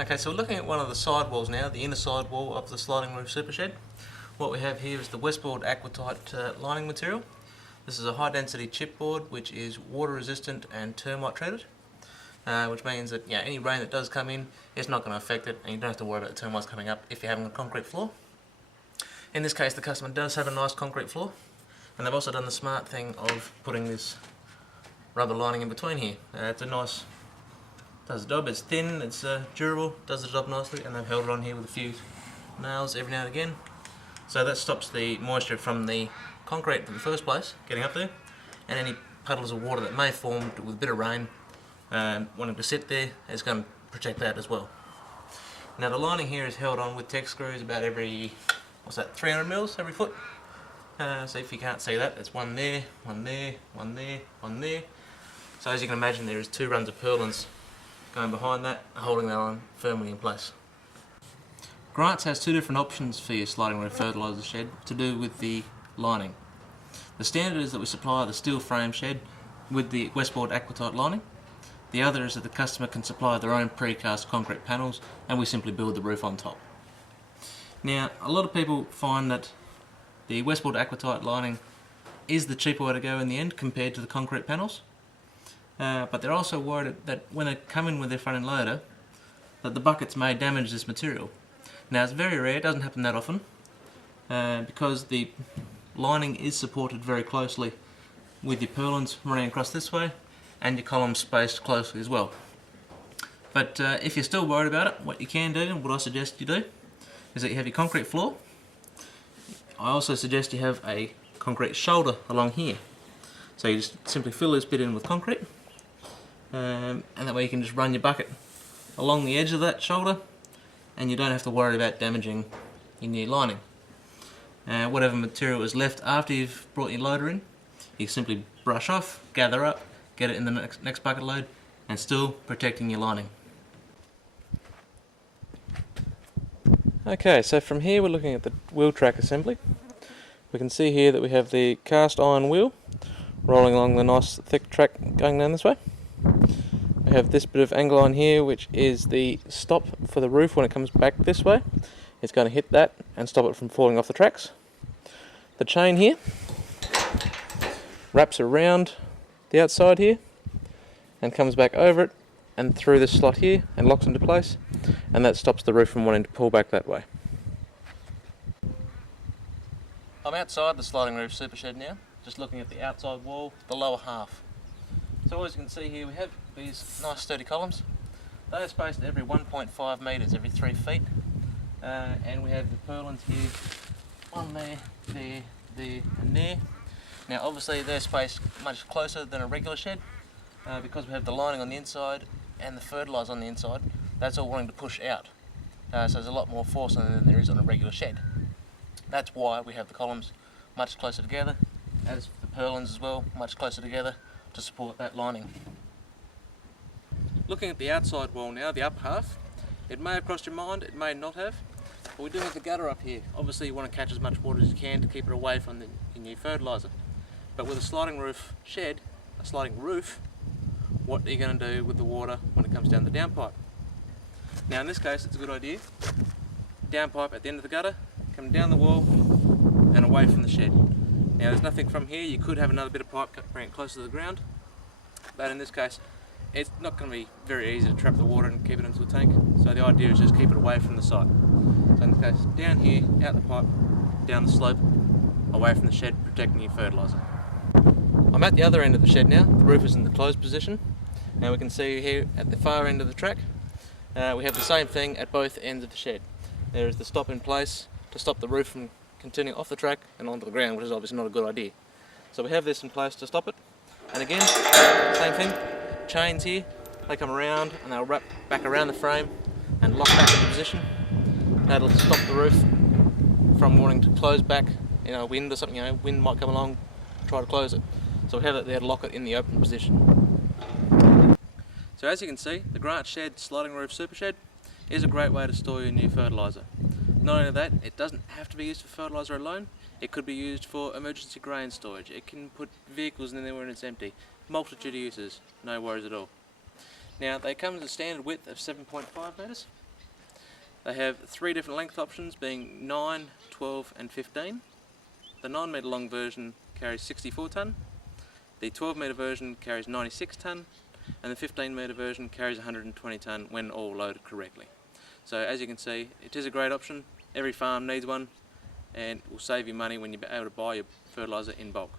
Okay, so we're looking at one of the side walls now, the inner side wall of the sliding roof super shed. What we have here is the Westboard Aquatite lining material. This is a high density chipboard which is water resistant and termite treated, which means that any rain that does come in, it's not going to affect it and you don't have to worry about the termites coming up if you're having a concrete floor. In this case the customer does have a nice concrete floor, and they've also done the smart thing of putting this rubber lining in between here. It's a nice, does the job, it's thin, it's durable, does the job nicely, and they've held it on here with a few nails every now and again. So that stops the moisture from the concrete in the first place getting up there, and any puddles of water that may form with a bit of rain wanting to sit there, it's going to protect that as well. Now the lining here is held on with Tex screws about every, 300 mils every foot. So if you can't see that, it's one there, one there, one there, one there. So as you can imagine, there is 2 runs of purlins going behind that, holding that on firmly in place. Grants has 2 different options for your sliding roof fertiliser shed to do with the lining. The standard is that we supply the steel frame shed with the Westboard Aquatite lining. The other is that the customer can supply their own precast concrete panels and we simply build the roof on top. Now, a lot of people find that the Westboard Aquatite lining is the cheaper way to go in the end compared to the concrete panels. But they're also worried that when they come in with their front end loader, that the buckets may damage this material. Now it's very rare, it doesn't happen that often, because the lining is supported very closely with your purlins running across this way and your columns spaced closely as well. But if you're still worried about it, what you can do, and what I suggest you do, is that you have your concrete floor. I also suggest you have a concrete shoulder along here. So you just simply fill this bit in with concrete, and that way you can just run your bucket along the edge of that shoulder and you don't have to worry about damaging your new lining. Whatever material is left after you've brought your loader in, you simply brush off, gather up, get it in the next bucket load, and still protecting your lining. Okay, so from here we're looking at the wheel track assembly. We can see here that we have the cast iron wheel rolling along the nice thick track going down this way. We have this bit of angle on here which is the stop for the roof when it comes back this way. It's going to hit that and stop it from falling off the tracks. The chain here wraps around the outside here and comes back over it and through this slot here and locks into place, and that stops the roof from wanting to pull back that way. I'm outside the sliding roof super shed now, just looking at the outside wall, the lower half. So as you can see here, we have these nice sturdy columns. They are spaced every 1.5 metres, every 3 feet. And we have the purlins here, one there, there and there. Now obviously they're spaced much closer than a regular shed, because we have the lining on the inside and the fertiliser on the inside. That's all wanting to push out. So there's a lot more force on it than there is on a regular shed. That's why we have the columns much closer together, as the purlins as well, much closer together to support that lining. Looking at the outside wall now, the up half, it may have crossed your mind, it may not have, but we do have the gutter up here. Obviously you want to catch as much water as you can to keep it away from your new fertiliser. But with a sliding roof shed, a sliding roof, what are you going to do with the water when it comes down the downpipe? Now in this case it's a good idea. Downpipe at the end of the gutter, coming down the wall and away from the shed. Now there's nothing from here, you could have another bit of pipe bring it closer to the ground, but in this case it's not going to be very easy to trap the water and keep it into the tank, so the idea is just keep it away from the site. So in this case, down here, out the pipe, down the slope, away from the shed, protecting your fertiliser. I'm at the other end of the shed now, the roof is in the closed position. Now we can see here at the far end of the track, we have the same thing at both ends of the shed. There is the stop in place to stop the roof from continuing off the track and onto the ground, which is obviously not a good idea. So we have this in place to stop it. And again, same thing, chains here, they come around and they'll wrap back around the frame and lock back into position. That'll stop the roof from wanting to close back, wind or something, wind might come along, try to close it. So we have it there to lock it in the open position. So as you can see, the Grant Shed Sliding Roof Super Shed is a great way to store your new fertiliser. Not only that, it doesn't have to be used for fertiliser alone, it could be used for emergency grain storage, it can put vehicles in there when it's empty, multitude of uses, no worries at all. Now they come as a standard width of 7.5 metres, They have 3 different length options, being 9, 12 and 15. The 9 metre long version carries 64 tonne, the 12 metre version carries 96 tonne, and the 15 metre version carries 120 tonne when all loaded correctly. So as you can see, it is a great option. Every farm needs one, and will save you money when you're able to buy your fertiliser in bulk.